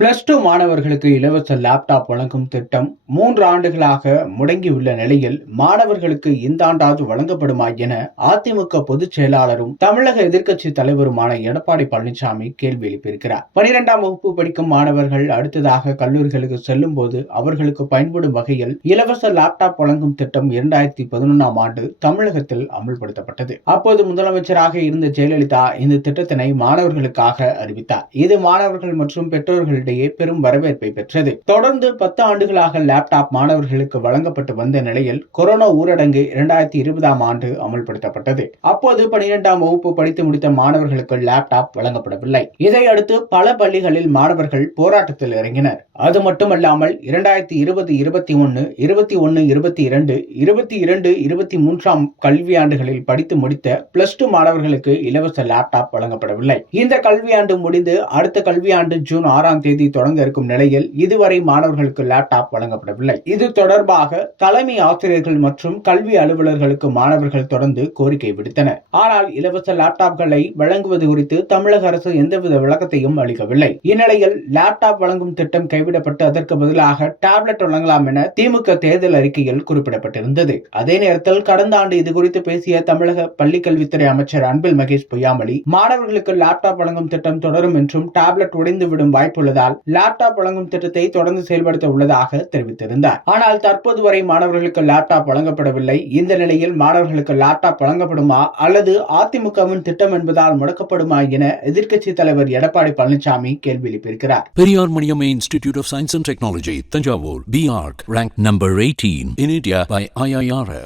Plus two மாணவர்களுக்கு இலவச laptop வழங்கும் திட்டம் மூன்று ஆண்டுகளாக முடங்கியுள்ள நிலையில் மாணவர்களுக்கு இந்த ஆண்டாவது வழங்கப்படுமா என அதிமுக பொதுச் செயலாளரும் தமிழக எதிர்க்கட்சி தலைவருமான எடப்பாடி பழனிசாமி கேள்வி எழுப்பியிருக்கிறார். பனிரெண்டாம் வகுப்பு படிக்கும் மாணவர்கள் அடுத்ததாக கல்லூரிகளுக்கு செல்லும் போது அவர்களுக்கு பயன்படும் வகையில் இலவச லேப்டாப் வழங்கும் திட்டம் இரண்டாயிரத்தி பதினொன்றாம் ஆண்டு தமிழகத்தில் அமல்படுத்தப்பட்டது. அப்போது முதலமைச்சராக இருந்த ஜெயலலிதா இந்த திட்டத்தினை மாணவர்களுக்காக அறிவித்தார். இது மாணவர்கள் மற்றும் பெற்றோர்கள் மாணவர்களிடையே பெரும் வரவேற்பை பெற்றது. தொடர்ந்து பத்து ஆண்டுகளாக லேப்டாப் மாணவர்களுக்கு வழங்கப்பட்டு வந்த நிலையில் கொரோனா ஊரடங்கு இரண்டாயிரத்தி இருபதாம் ஆண்டு அமல்படுத்தப்பட்டது. அப்போது பனிரெண்டாம் வகுப்பு படித்து முடித்த மாணவர்களுக்கு லேப்டாப் வழங்கப்படவில்லை. இதையடுத்து பல பள்ளிகளில் மாணவர்கள் போராட்டத்தில் இறங்கினர். அது மட்டுமல்லாமல் இரண்டாயிரத்தி இருபது இருபத்தி ஒன்னு இருபத்தி ஒன்னு இருபத்தி இரண்டு இருபத்தி இரண்டு இருபத்தி மூன்றாம் கல்வியாண்டுகளில் படித்து முடித்த பிளஸ் டூ மாணவர்களுக்கு இலவச லேப்டாப் வழங்கப்படவில்லை. இந்த கல்வியாண்டு முடிந்து அடுத்த கல்வியாண்டு ஜூன் ஆறாம் தேதி தேதி தொடங்க இருக்கும் நிலையில் இதுவரை மாணவர்களுக்கு லேப்டாப் வழங்கப்படவில்லை. இது தொடர்பாக தலைமை ஆசிரியர்கள் மற்றும் கல்வி அலுவலர்களுக்கு மாணவர்கள் தொடர்ந்து கோரிக்கை விடுத்தனர். ஆனால் இலவச லேப்டாப்களை வழங்குவது குறித்து தமிழக அரசு எந்தவித விளக்கத்தையும் அளிக்கவில்லை. இந்நிலையில் லேப்டாப் வழங்கும் திட்டம் கைவிடப்பட்டு அதற்கு பதிலாக டேப்லெட் வழங்கலாம் என திமுக தேர்தல் அறிக்கையில் குறிப்பிடப்பட்டிருந்தது. அதே நேரத்தில் கடந்த ஆண்டு இது குறித்து பேசிய தமிழக பள்ளிக்கல்வித்துறை அமைச்சர் அன்பில் மகேஷ் பொய்யாமொழி மாணவர்களுக்கு லேப்டாப் வழங்கும் திட்டம் தொடரும் என்றும் டேப்லெட் உடைந்துவிடும் வாய்ப்புள்ளதாக இருப்பதால் லேப்டாப் வழங்கும் திட்டத்தை தொடர்ந்து செயல்படுத்த உள்ளதாக தெரிவித்திருந்தார் ஆனால் தற்போது வரை மாணவர்களுக்கு லேப்டாப் வழங்கப்படவில்லை இந்த நிலையில் மாணவர்களுக்கு லேப்டாப் வழங்கப்படுமா அல்லது அதிமுகவின் திட்டம் என்பதால் முடக்கப்படுமா என எதிர்க்கட்சி தலைவர் எடப்பாடி பழனிசாமி கேள்வி எழுப்பியிருக்கிறார் Periyar Maniamma Institute of Science and Technology, Tanjavur. B.Arc. Ranked number 18 in India by IIRF.